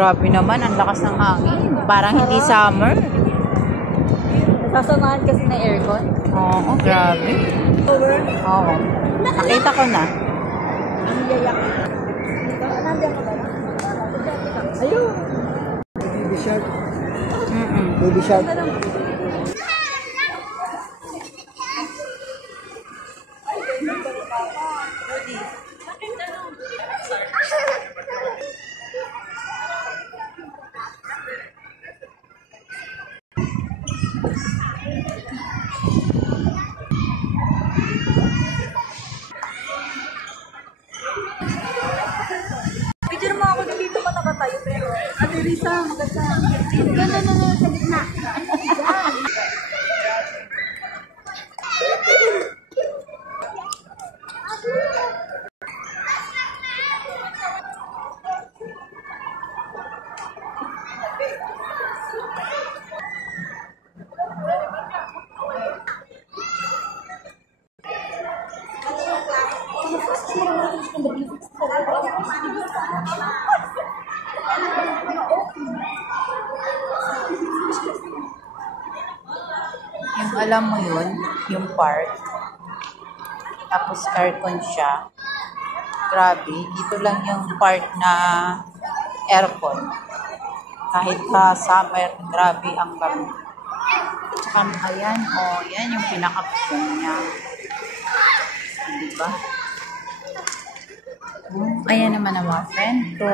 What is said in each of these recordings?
Grabe naman, ang lakas ng hangin. Parang hindi summer. Sasamahan kasi na aircon. Oo, grabe. Oo. Nakita ko na. Ang yayak. Nandiyan ka ba? Ayun. Baby shark. Mm-mm. Baby shark. Picture mo ako dito matapat tayo pero Ate Risa, maganda. Ganda sa gitna. Yung alam mo yun, yung park. Tapos aircon siya. Grabe, dito lang yung park na aircon. Kahit sa summer, grabe ang lamig. Tsaka ayan, yan yung pinaka-pong niya. Diba? Ayan naman ang mga friend ko.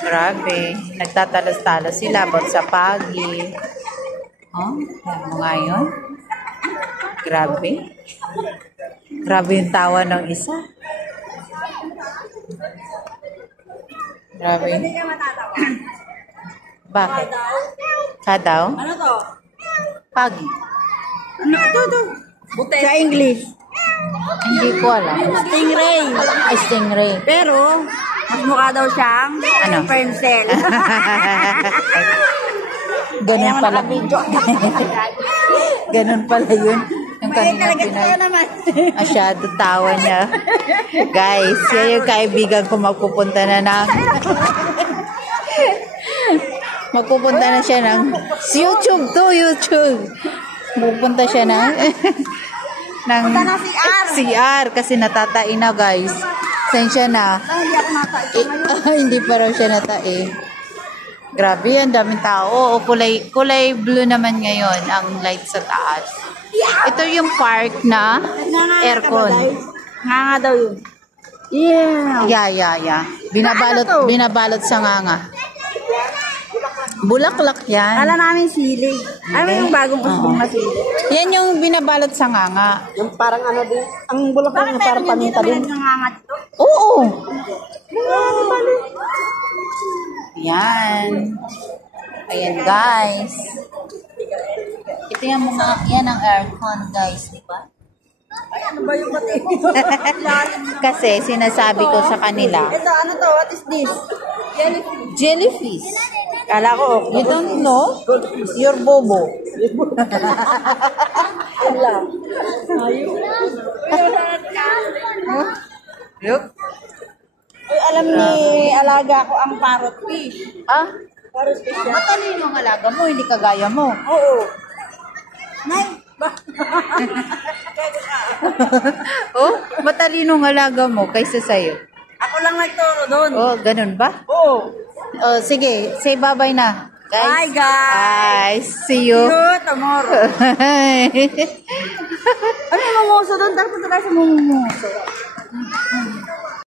Grabe, nagtatalas-talas sila about sa pagi. Ano nga yun? Grabe. Grabe yung tawa ng isa. Grabe. Hindi ka matatawa. Bakit? Kadaw? Ano to? Pagi. Ano to? Sa English. Hindi ko alam. Stingray. Ay, stingray. Pero, mas mukha daw siyang Ano? pencil. Ganun pala. Ganun pala yun. Yung kanina naman. Masyado tawa niya. Guys, yan yung kaibigan ko magpupunta na ng magpupunta na siya ng YouTube to YouTube. Pupunta siya ng CR kasi natatai na guys. Sensya na. Hindi ako natai. Hindi pa raw siya natai. Grabe, ang daming tao. Kulay blue naman ngayon ang light sa taas. Ito yung park na aircon. Nga daw yun. Yeah. Binabalot sa nganga. Bulaklak yan. Kala namin sili. Ano yung bagong usbong na sili? Yan yung binabalot sa nganga. Yung parang ano din. Ang bulaklak na parang paminta din. Oo. Yan. Ayan guys. Ito yung mga, yan ang aircon guys, di ba? Ay, ano ba yung pati? Kasi sinasabi ko sa kanila, Ito, ano to? What is this? jellyfish. Kala ko, You don't know? You're bobo. Look. Uy, alam ni alaga ko ang parrot fish. Parrot fish yan. Matalino ang alaga mo, hindi kagaya mo. Oo. Nay, Matalino ang alaga mo kaysa sa'yo. ako lang nagturo doon. Ganun ba? Oo. Sige, say bye-bye na. Guys. Bye, guys. Bye. See you. See you tomorrow. Ano yung mamuso doon? Dapat tayo sa mamuso.